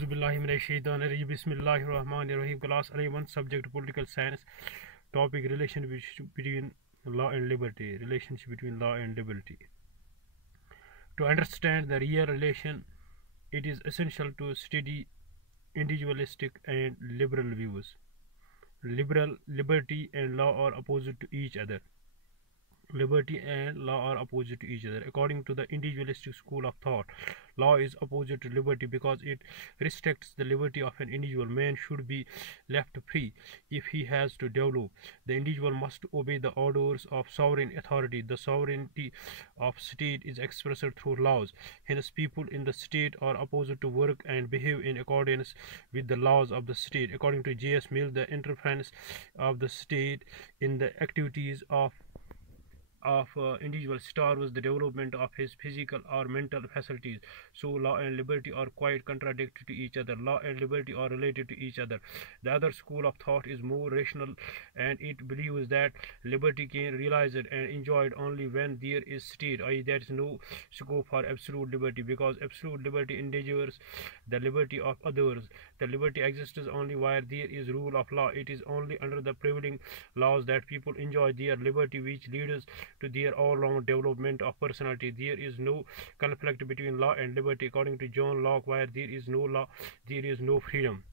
Auzubillahiminash-shaytanir-rajim. Bismillahir-rahmanir-rahim. Class 1 subject political science. Topic relation between law and liberty. Relationship between law and liberty. To understand the real relation, it is essential to study individualistic and liberal views. Liberty and law are opposite to each other. Liberty and law are opposite to each other. According to the individualistic school of thought, law is opposite to liberty because it restricts the liberty of an individual. Man should be left free if he has to develop. The individual must obey the orders of sovereign authority. The sovereignty of state is expressed through laws. Hence, people in the state are opposed to work and behave in accordance with the laws of the state. According to J.S. Mill, the interference of the state in the activities of individual starves the development of his physical or mental faculties. So law and liberty are quite contradictory to each other. Law and liberty are related to each other. The other school of thought is more rational, and it believes that liberty can realize it and enjoyed only when there is state, i.e. there is no scope for absolute liberty, because absolute liberty endangers the liberty of others. The liberty exists only where there is rule of law. It is only under the prevailing laws that people enjoy their liberty, which leads to their all-round development of personality. There is no conflict between law and liberty. According to John Locke, where there is no law, there is no freedom.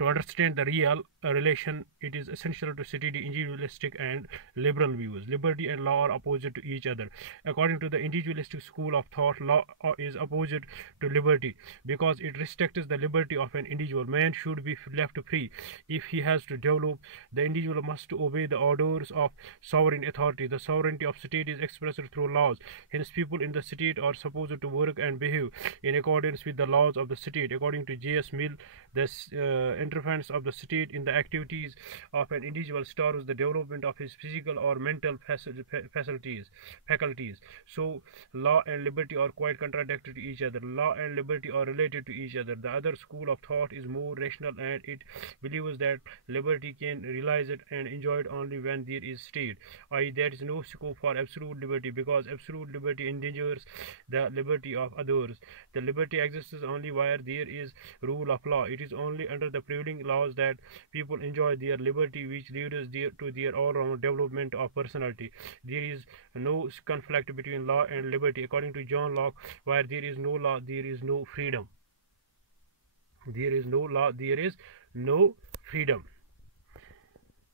To understand the real relation, it is essential to study individualistic and liberal views. Liberty and law are opposite to each other. According to the individualistic school of thought, law is opposite to liberty because it restricts the liberty of an individual. Man should be left free if he has to develop. The individual must obey the orders of sovereign authority. The sovereignty of state is expressed through laws. Hence, people in the state are supposed to work and behave in accordance with the laws of the state. According to J.S. Mill, the interference of the state in the activities of an individual starves the development of his physical or mental faculties. So law and liberty are quite contradictory to each other. Law and liberty are related to each other. The other school of thought is more rational, and it believes that liberty can realize it and enjoy it only when there is state, i.e. there is no scope for absolute liberty, because absolute liberty endangers the liberty of others. The liberty exists only where there is rule of law. It is only under the prevailing laws that people enjoy their liberty, which leads to their all-round development of personality. There is no conflict between law and liberty. According to John Locke, where there is no law, there is no freedom. There is no law, there is no freedom.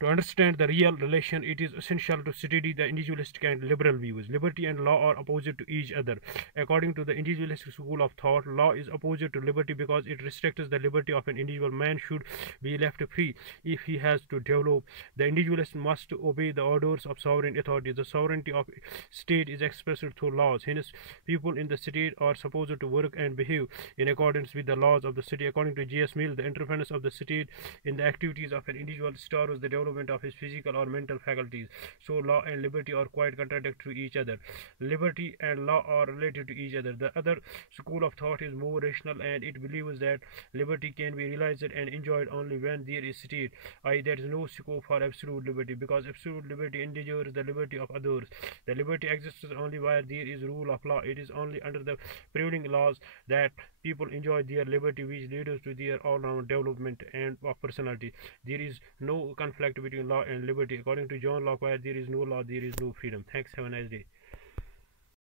To understand the real relation, it is essential to study the individualistic and liberal views. Liberty and law are opposite to each other. According to the individualistic school of thought, law is opposite to liberty because it restricts the liberty of an individual. Man should be left free if he has to develop. The individualist must obey the orders of sovereign authority. The sovereignty of state is expressed through laws. Hence, people in the state are supposed to work and behave in accordance with the laws of the city. According to J.S. Mill, the interference of the state in the activities of an individual starves the development of his physical or mental faculties. So law and liberty are quite contradictory to each other. Liberty and law are related to each other. The other school of thought is more rational, and it believes that liberty can be realized and enjoyed only when there is state, i.e. there is no scope for absolute liberty, because absolute liberty endangers the liberty of others. The liberty exists only where there is rule of law. It is only under the prevailing laws that people enjoy their liberty, which leads to their all-round development and of personality. There is no conflict between law and liberty. According to John Locke, where there is no law, there is no freedom. Thanks. Have a nice day.